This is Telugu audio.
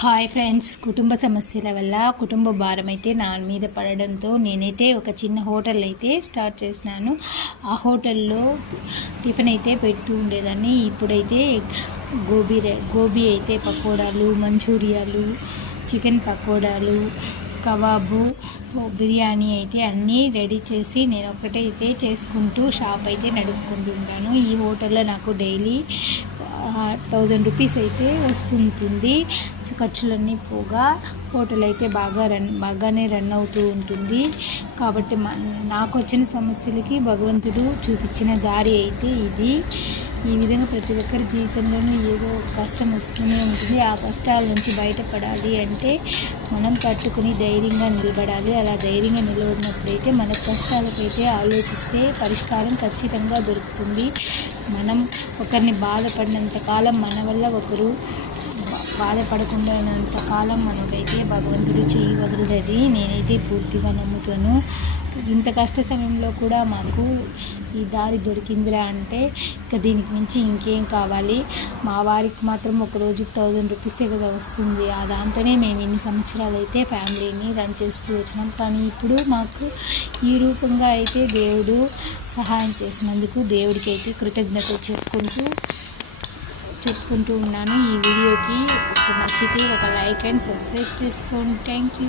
హాయ్ ఫ్రెండ్స్, కుటుంబ సమస్యల వల్ల కుటుంబ భారం అయితే నా మీద పడడంతో నేనైతే ఒక చిన్న హోటల్ అయితే స్టార్ట్ చేసినాను. ఆ హోటల్లో టిఫిన్ అయితే పెడుతూ ఉండేదాన్ని. ఇప్పుడైతే గోబీ అయితే పకోడాలు, మంచూరియాలు, చికెన్ పకోడాలు, కబాబు, బిర్యానీ అయితే అన్నీ రెడీ చేసి నేను ఒకటైతే చేసుకుంటూ షాప్ అయితే నడుపుకుంటుంటాను. ఈ హోటల్లో నాకు డైలీ 1000 రూపీస్ అయితే వస్తుంటుంది. ఖర్చులన్నీ పోగా హోటల్ అయితే బాగానే రన్ అవుతూ ఉంటుంది. కాబట్టి నాకు వచ్చిన సమస్యలకి భగవంతుడు చూపించిన దారి అయితే ఇది. ఈ విధంగా ప్రతి ఒక్కరి జీవితంలోనూ ఏదో కష్టం వస్తూనే ఉంటుంది. ఆ కష్టాల నుంచి బయటపడాలి అంటే మనం తట్టుకుని ధైర్యంగా నిలబడాలి. అలా ధైర్యంగా నిలబడినప్పుడైతే మన కష్టాలకైతే ఆలోచిస్తే పరిష్కారం ఖచ్చితంగా దొరుకుతుంది. మనం ఒకరిని బాధపడినంతకాలం మన వల్ల ఒకరు బాధపడకుండా కాలం మనకైతే భగవంతుడు చేయి వదలది. నేనైతే పూర్తిగా నమ్ముతాను. ఇంత కష్ట సమయంలో కూడా మాకు ఈ దారి దొరికిందిరా అంటే ఇక దీనికి మించి ఇంకేం కావాలి. మా వారికి మాత్రం ఒక రోజుకి 1000 రూపీసే కదా వస్తుంది. ఆ దాంతోనే మేము ఇన్ని సంవత్సరాలు అయితే ఫ్యామిలీని రన్ చేస్తూ వచ్చినాం. కానీ ఇప్పుడు మాకు ఈ రూపంగా అయితే దేవుడు సహాయం చేసినందుకు దేవుడికి అయితే కృతజ్ఞతలు చెప్పుకుంటూ ఉన్నాను. ఈ వీడియోకి నచ్చితే ఒక లైక్ అండ్ సబ్స్క్రైబ్ చేసుకోండి. Thank you.